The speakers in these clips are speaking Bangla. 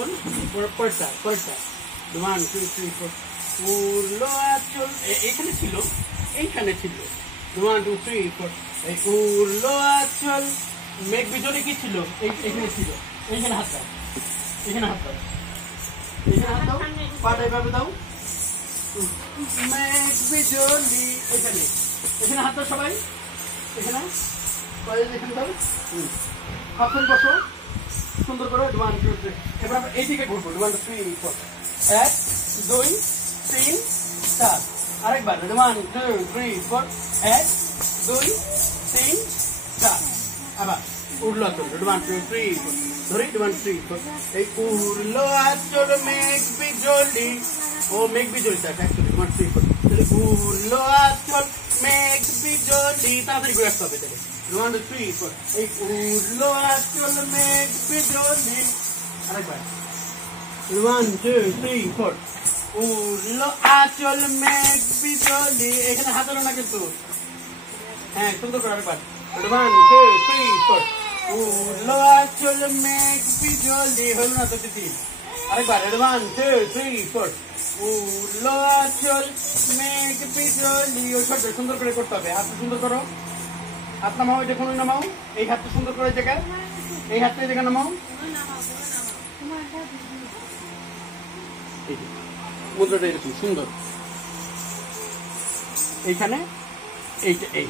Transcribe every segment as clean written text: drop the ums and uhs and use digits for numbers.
আঁচল পরেরটা 1 2 3 4 উড়লো আঁচল এইখানে ছিল 1 2 3 4 এই উড়লো আঁচল মেঘ বিজলি কি ছিল এইখানে ছিল এইখানে হাত দাও পাটা এভাবে দাও মেঘ বিজলি এখানে হাত দাও সবাই এখানে দাও হাতটা বসো সুন্দর করে 1 2 3 এবার আমরা এইদিকে ঘুরবো 1 2 3 4 1 2 3 4 আরেকবার 1 2 3 4 1 2 3 4 আবার উড়লো আঁচল 1 2 3 4 ধরি 1 3 4 এই উড়লো আঁচল মেঘ বিজলি ও মেঘ বিজলি অ্যাকচুয়ালি 1 3 4 উড়লো আঁচল মেঘ বিজলি তাড়াতাড়ি ঘুরে আসতে হবে তাহলে 1 2 3 4 এই উড়লো আঁচল মেঘ বিজলি আরেকবার 1 2 3 4 উড়লো আঁচল মেঘ বিজলি এখানে হাত হলো না কিন্তু হ্যাঁ সুন্দর করে আরেকবার 1 2 3 4 উড়লো আঁচল মেঘ বিজলি হলো না তো দিদি আরেকবার 1 2 3 4 উড়লো আঁচল মেঘ বিজলি ওই ছোট সুন্দর করে করতে হবে হাতটা সুন্দর করো হাত নামাও এটা কোনো নামাও এই হাতটা সুন্দর করে জায়গায় এই হাতটা জায়গায় নামাও মুদ্রাটা এরকম সুন্দর এইখানে এইটা এই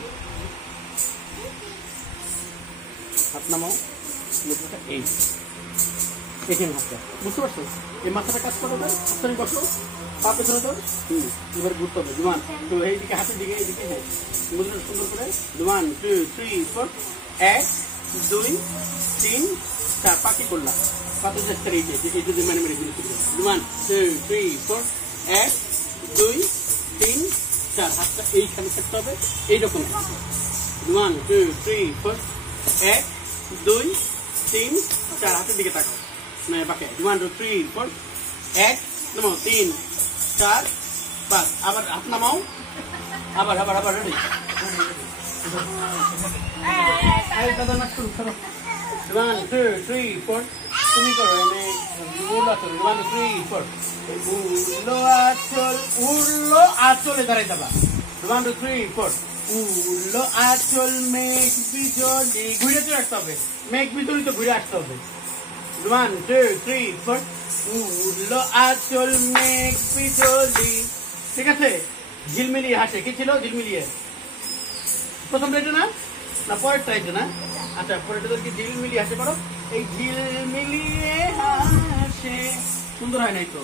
হাত নামাও মুদ্রাটা এই এখানে হাতটা বুঝতে পারছো এই মাথাটা কাজ করো হাতটা বসো পা পেছনে তো এবার ঘুরতে হবে 1 তো এইদিকে হাতের দিকে এইদিকে হ্যাঁ মুদ্রাটা সুন্দর করে 1 2 3 4 1 2 3 4 পাখি করলাম কত চেষ্টা রয়েছে এই যদি মানে মেরে দিলে 1 2 3 4 1 2 3 4 হাতটা এইখানে থাকতে হবে এইরকম 1 2 3 4 1 2 3 4 হাতের দিকে তাকাও না বাকি 1 2 3 4 1 নামাও 3 4 5 আবার হাত নামাও আবার রেডি এই দাদা না শুরু করো 1 2 3 4 তুমি করো আমি উড়লো আঁচল 1 2 3 4 উড়লো আঁচলে দাঁড়াই যাবা 1 2 3 4 উড়লো আঁচল মেঘ বিজলি ঘুরে চলে আসতে হবে মেঘ বিজলি তো ঘুরে আসতে হবে 1 2 3 4 উড়লো আঁচল মেঘ বিজলি ঠিক আছে ঝিলমিলিয়ে হাসে কি ছিল ঝিলমিলিয়ে প্রথম এটা না পরেরটা এটা না আচ্ছা পরেরটা কি ঝিলমিলিয়ে হাসে করো এই ঝিলমিলিয়ে হাসে সুন্দর হয় নাই তো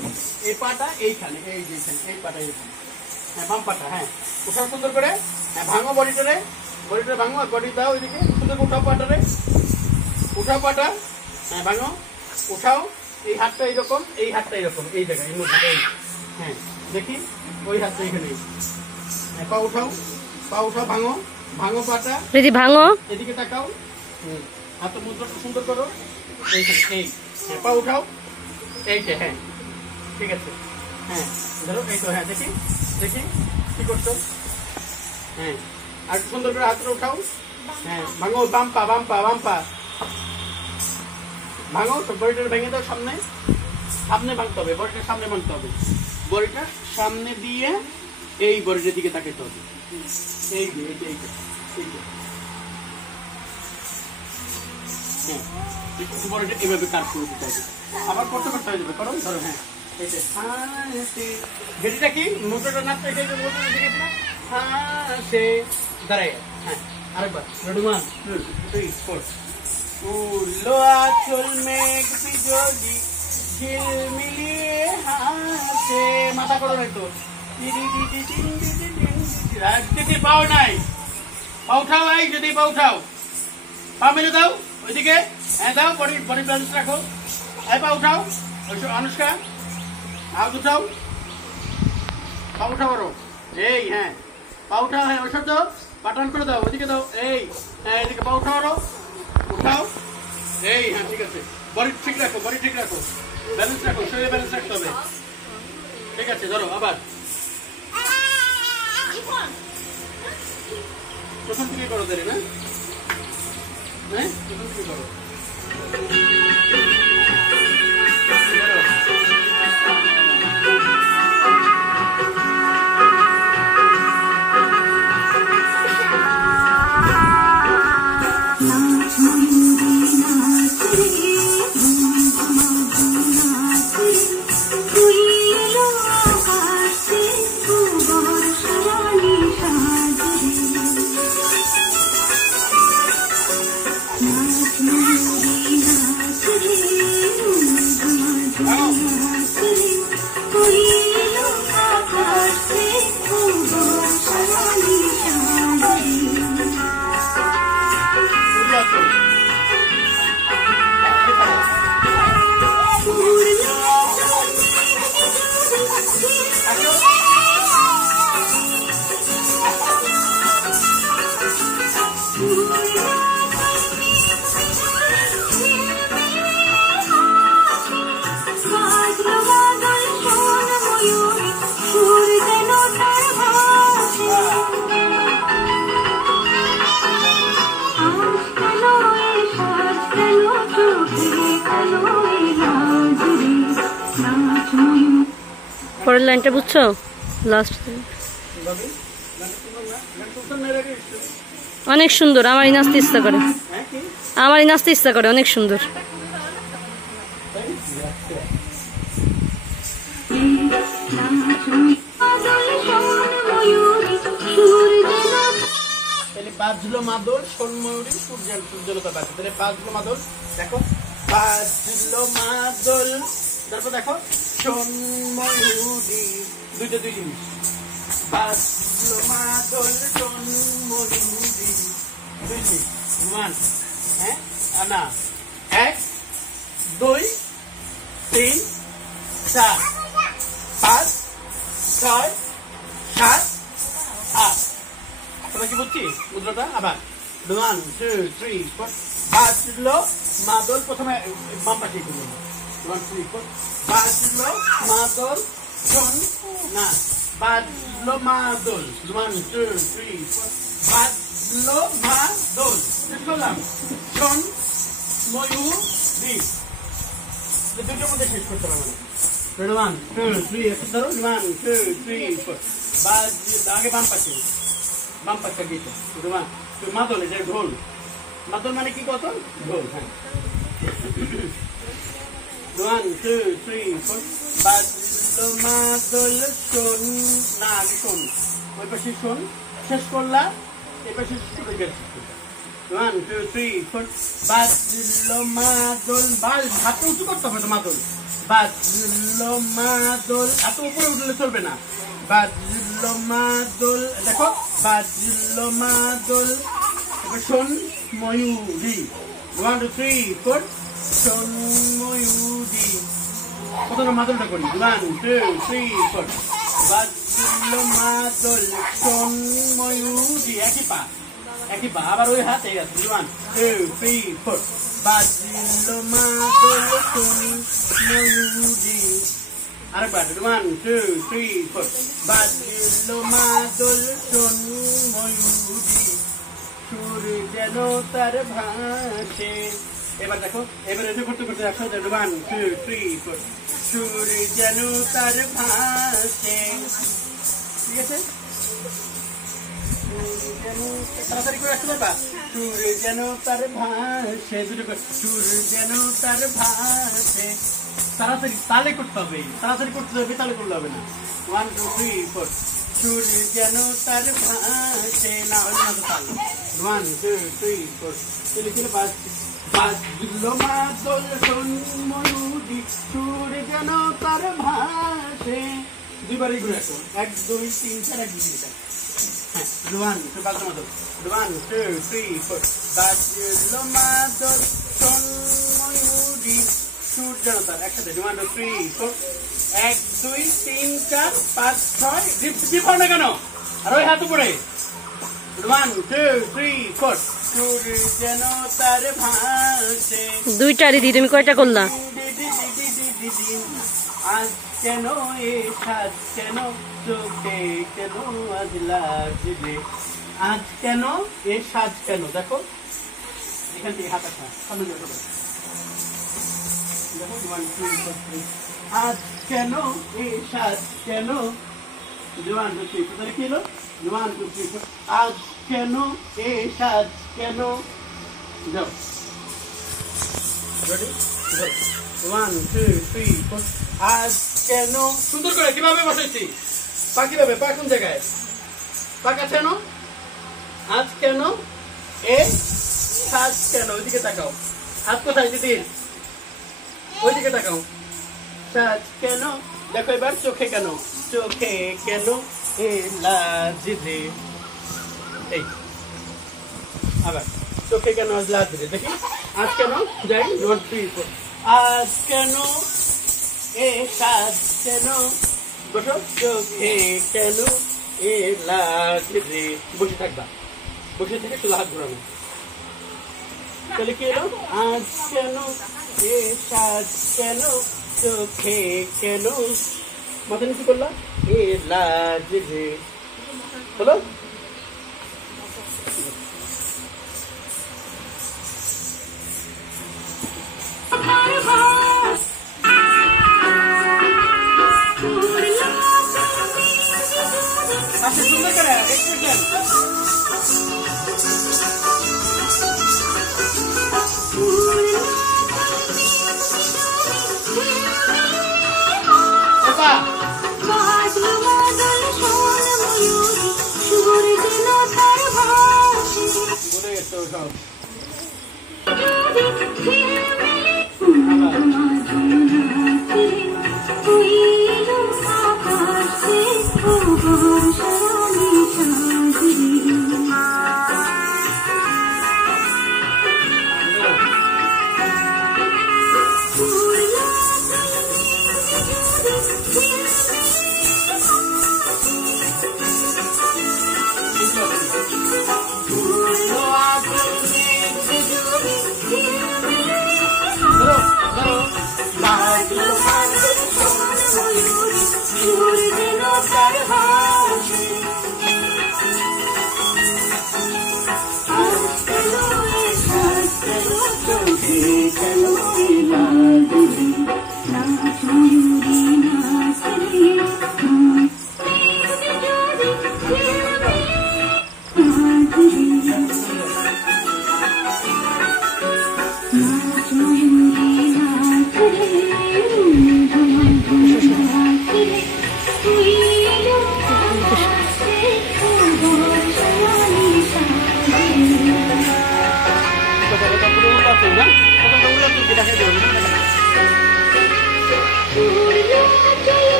এই পাটা এইখানে এই যে এই পাটা এইখানে হ্যাঁ বাম পাটা হ্যাঁ উঠাও সুন্দর করে হ্যাঁ ভাঙো বডিটা ভাঙো আর বডি দাও ওইদিকে সুন্দর উঠাও পাটারে উঠাও পাটা হ্যাঁ ভাঙো উঠাও এই হাতটা এইরকম এই হাতটা এইরকম এই জায়গায় এই মধ্যে এই হ্যাঁ দেখি ওই হাতটা এখানে হ্যাঁ পা উঠাও ভাঙো পাটা দিদি ভাঙো এদিকে তাকাও হাত মুদ্রাটা সুন্দর করো এই হ্যাঁ পা উঠাও এইটা হ্যাঁ ঠিক আছে হ্যাঁ ধরো এই তো হ্যাঁ দেখি কি করছো হ্যাঁ আর সুন্দর করে হাতটা উঠাও হ্যাঁ ভাঙো বাম পা ভাঙো তো বডিটা ভেঙে দাও সামনে ভাঙতে হবে বডিটা সামনে ভাঙতে হবে বডিটা সামনে দিয়ে এই বডিটার দিকে তাকাতে হবে এই বডিটা এইভাবে কাজ করে দিতে হবে আবার করতে হয়ে যাবে করো ধরো হ্যাঁ যেটা কি মোটরটা নাচতে হাসে দাঁড়াই হ্যাঁ আরেকবার 1 2 3 4 উড়লো আঁচল মেঘ বিজলি ঝিলমিলিয়ে হাসে মাথা করো নাই তো দিদি পাও নাই পা উঠাও এই যদি পা উঠাও পা মেলে দাও ওইদিকে হ্যাঁ দাও বডি ব্যালেন্স রাখো এই পা উঠাও অনুষ্কা হাত উঠাও পা উঠাও করো এই হ্যাঁ পা উঠাও হ্যাঁ ওই সব পাটান করে দাও ওইদিকে দাও এই হ্যাঁ এদিকে পা উঠাও উঠাও এই হ্যাঁ ঠিক আছে বডি ঠিক রাখো ব্যালেন্স রাখো শরীরে ব্যালেন্স রাখতে হবে ঠিক আছে ধরো আবার প্রথম থেকে করো দেরি না হ্যাঁ প্রথম থেকে করো পরের লাইনটা বুঝছো? লাস্ট অনেক সুন্দর, আমারই নাচতে ইচ্ছা করে, আমারই নাচতে ইচ্ছা করে, অনেক সুন্দর। বাজলো মাদল সোনময়ূরী সূর্যলতা বাজছে, তাহলে বাজলো মাদল দেখো, বাজলো মাদল, তারপর দেখো সোনময়ূরী, দুইটা দুই জিনিস, বাজলো মাদল সোনময়ূরী দুই জিনিস, মান হ্যাঁ না 1 2 3 4 5 6 7 8। আমরা কি বলছি মুদ্রাটা আবার 1 2 3 4 বাজলো মাদল, প্রথমে বাম পাশে করব 1 2 3 4 বাজলো মাদল শোন না, বাজলো মাদল 1 2 3 4 বাজলো মাদল, শেষ করলাম শোন ময়ূরী, দুটোর মধ্যে শেষ করতে হবে 1 2 3 একটু ধরো 1 2 3 4 বাজ, আগে বাম পাশে গীত মাদল, এটা ঢোল, মাদল মানে কি কত ঢোল, হ্যাঁ 1 2 3 4 বাজলো মাদল শোন না, আগে শোন, ওই পাশে শোন, শেষ করলা এই পাশে 1 2 3 4 বাজলো মাদল, হাত উঁচু করতে হবে তো, মাদল বাজলো মাদল, এত উপরে উঠলে চলবে না, বাজলো মাদল দেখো, বাজলো মাদল, এবার শোন ময়ূরী 1 2 3 4 শোন ময়ূরী, কত না মাদলটা করি 1 2 3 4 বাজলো মাদল শোন ময়ূরী, একই পা আবার ওই হাতে গেছে 1 2 3 4 বাজলো মাদল শোন ময়ূরী, আরেকবার 1 2 3 4 বাজলো মাদল শোন ময়ূরী, সুর যেন তার ভাসে, এবার দেখো, এবার এটা করতে করতে একসাথে 1 2 3 4 সুর যেন তার ভাসে, ঠিক আছে, তাড়াতাড়ি করে আসতে পারবা, সুর যেন তার ভাসে, দুটো সুর যেন তার ভাসে, তাড়াতাড়ি তালে করতে হবে, তাড়াতাড়ি করতে হবে, তালে করলে হবে না 1 2 3 4 সুর যেন তার ভাসে, না হলে না তো তাল 1 2 3 4 চলে চলে বাজলো মাদল শোন ময়ূরী, সুর যেন তার ভাসে, দুইবারই ঘুরে আসো 1 2 3 4 1 2 3 4 হ্যাঁ 1 বাজলো মাদল 1 2 3 4 বাজলো মাদল শোন ময়ূরী, সুর যেন তার, একসাথে 1 2 3 4 1 2 3 4 5 6 ডিপ না কেন, আর ওই হাত উপরে 1 2 3 4 সুর যেন তার ভাসে, দুইটারই দি, তুমি কয়টা করলা? আজ কেন এ সাজ কেন চোখে কেন আজ লাগবে, আজ কেন এ সাজ কেন, দেখো এখান থেকে হাত আসা সামনে দেখো, আজ কেন এ সাজ কেন, 1 2 3 4 কি হলো 1 2 3 4 আজ কেন এ সাজ কেন, যাও রেডি 1 2 3 4 আজ কেন, সুন্দর করে কিভাবে বসাইছি, পা কিভাবে, পা কোন জায়গায়, পা কাছে না, আজ কেন এ সাজ কেন, ওইদিকে তাকাও, হাত কোথায় দিদির, ওইদিকে তাকাও, সাজ কেন, দেখো এবার চোখে কেন, চোখে কেন এ লাজ রে, এই আবার চোখে কেন আজ লাজ রে, দেখি আজ কেন, যাই 1 3 4 আজ কেন এ সাজ কেন, বসো চোখে কেন এ লাজ রে, বসে থাকবা, বসে থেকে শুধু হাত ঘোরানো, তাহলে কি এলো, আজ কেন এ সাজ কেন চোখে কেন, মাথা নিচু করলাম এ লাজ রে, হলো Bye. আচ্ছা সুন্দর করে একটু দেন। বলে গেছে সব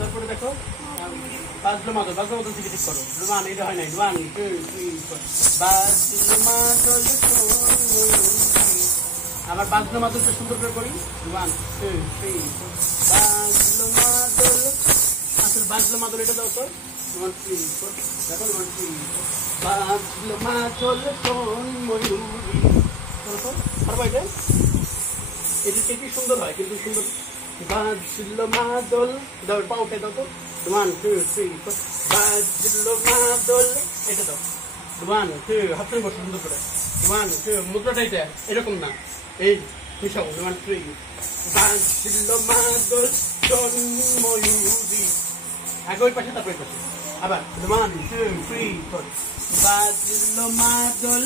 তারপরে দেখো বাজলো মাদল থেকে ঠিক করো রুমান এটা হয় নাই 1 2 3 4 বাজলো মাদল আবার বাজলো মাদলটা সুন্দর করে করি 1 2 3 4 বাজলো মাদল আসল বাজলো মাদল এটা দাও তো 1 3 4 দেখো 1 3 বাজলো মাদল কোন ময়ূরী করো পারবো এটা? এটি কি সুন্দর হয়, কিন্তু সুন্দর। বাজলো মাদল, দাও পা উঠে দাও তো। 1 2 3 4 বাজলো মাদল, এটা দাও। 1 2 হাতে বসে সুন্দর করে। 1 2 মুদ্রাটা এটা এরকম না, এই মিশাও। 1 3 বাজলো মাদল শোন ময়ূরী, আগে ওই পাশে তারপর পাশে আবার। 1 2 3 4 বাজলো মাদল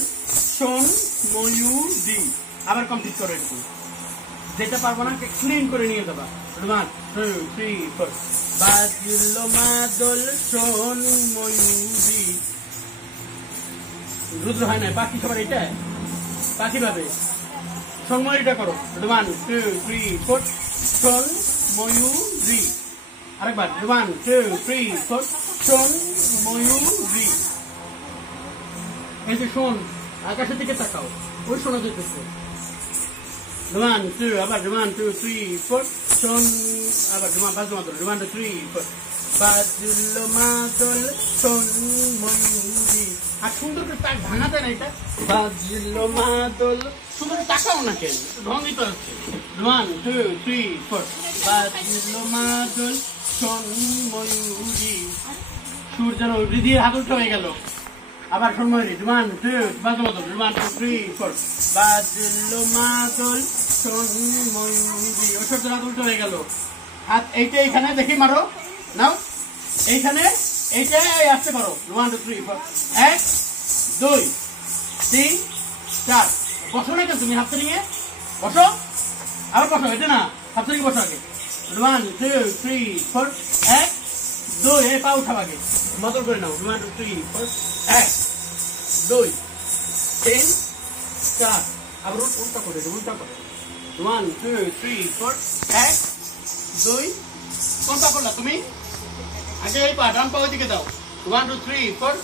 শোন ময়ূরী, আবার কমপ্লিট করো একটু। যেটা পারবো না ক্লিন করে নিয়ে যাবা। 1 2 3 4 বাজলো মাদল শোন ময়ূরী। রুদ্র হয় না, বাকি সবার এটা বাকি ভাবে শোন ময়ূরীটা করো। 1 2 3 4 শোন ময়ূরী, আরেকবার। 1 2 3 4 শোন ময়ূরী। এই যে শোন, আকাশের দিকে তাকাও, ওই শোনা যেতেছে। 1 2 আবার 1 2 3 4 শোন, আবার বাজলো মাদল। 1 2 3 4 বাজলো মাদল শোন ময়ূরী। আর সুন্দর করে তাক ভাঙাতে না, এটা বাজলো মাদল সুন্দর তাকাও না কেন, ঢঙ্গিত হচ্ছে। 1 2 3 4 বাজলো মাদল শোন ময়ূরী। সুর যেন হৃদয়ে হাতল হয়ে গেল। আবার শোন ময়ূরী। 1 2 বাজলো মাদল। 1 2 3 4 বাজলো মাদল শোন ময়ূরী। ওই সুর যেন হাতল হয়ে গেল। হাত এইটা এইখানে দেখি মারো, নাও এইখানে, এইটা আসতে পারো। 1 2 3 4 1 2 3 4 বসো না কেন তুমি, হাতটা নিয়ে বসো, আবার বসো, এটা না হাতটা নিয়ে বসো আগে। 1 2 3 4 1 2 এই পা উঠাও আগে, মতল করে নাও। 1 2 3 4 1 2 3 4 আবার উল্টা করে, উল্টা করে। 1 2 3 4 1 2 কোনটা করলা তুমি? আগে এই পা, ডান পা ওইদিকে দাও। 1 2 3 4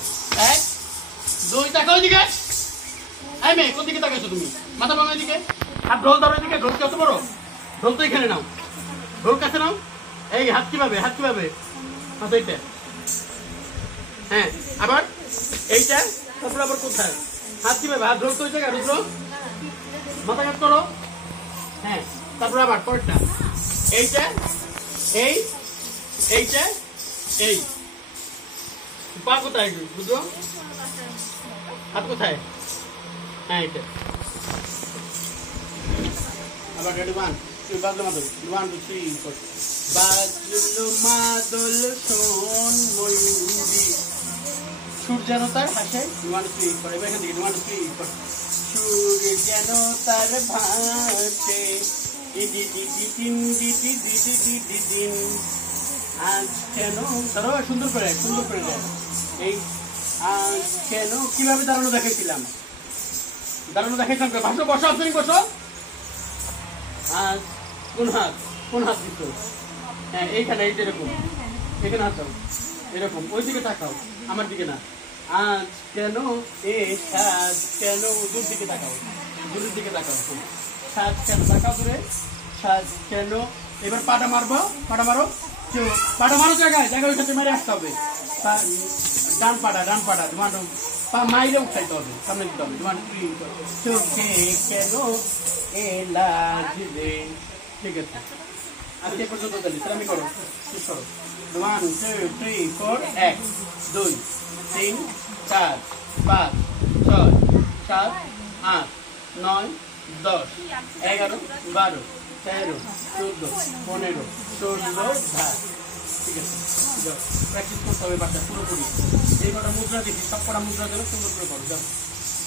1 2 তাকাও ওইদিকে। এই মেয়ে কোন দিকে তাকাইছো তুমি? মাথা বাম ওইদিকে, হাত ঢোল ধরো ওইদিকে। ঢোল কত বড়? ঢোল তো এখানে নাও, ঢোল কাছে নাও। এই হাত কিভাবে, হাত কিভাবে? হাত এইটা, হ্যাঁ আবার এইটা, তারপর আবার কোথায় হাত কিভাবে? হাত ঢোল তো ওই জায়গায়, রুদ্র মাথা কাট করো, হ্যাঁ তারপর আবার পরেরটা এইটা, এই এইটা, এই পা কোথায় রুদ্র? হাত কোথায়? হ্যাঁ এটা আবার। 1 2 বাজলো মাদল। 1 2 3 4 বাজলো মাদল শোন ময়ূরী। সুর যেন তার হাসে। 1 2 3 4 এবার এখান থেকে 1 2 3 4 সুর যেন তার ভাসে। দিদি দিদি দিন দিদি দিদি দিদি দিন আজ কেন, ধরো সুন্দর করে, সুন্দর করে দেয়। এই আজ কেন কিভাবে দাঁড়ানো দেখাইছিলাম, দাঁড়ানো দেখাইছিলাম। ভাষো বসো, আপনি বসো। আজ কোন হাত, কোন হাত দিত? হ্যাঁ এইখানে, এই যেরকম এখানে হাত দাও, এরকম ওই দিকে তাকাও, আমার দিকে না। আজ কেন এ সাজ কেন, দূর দিকে তাকাও, দূরের দিকে তাকাও। সাজ কেন তাকাও দূরে, সাজ কেন। এবার পাটা মারবো, পাটা মারো, পাটা মারো জায়গায়, জায়গায় ওই সাথে মেরে আসতে হবে। ডান পাটা, ডান পাটা। 1 পা মাইরে উঠাইতে হবে, সামনে দিতে হবে। 1 3 চোখে কেন এ লাগবে। ঠিক আছে, আজকে পর্যন্ত চলি, আমি করো, শেষ করো। 1 2 3 4 1 2 3 4 5 6 7 8 9 10 11 12 13 14 15 16 ধার। ঠিক আছে, প্র্যাকটিস করতে হবে বাচ্চা পুরোপুরি। এই কটা মুদ্রা দেখি, সব কটা মুদ্রা দেবে সুন্দর করে করো।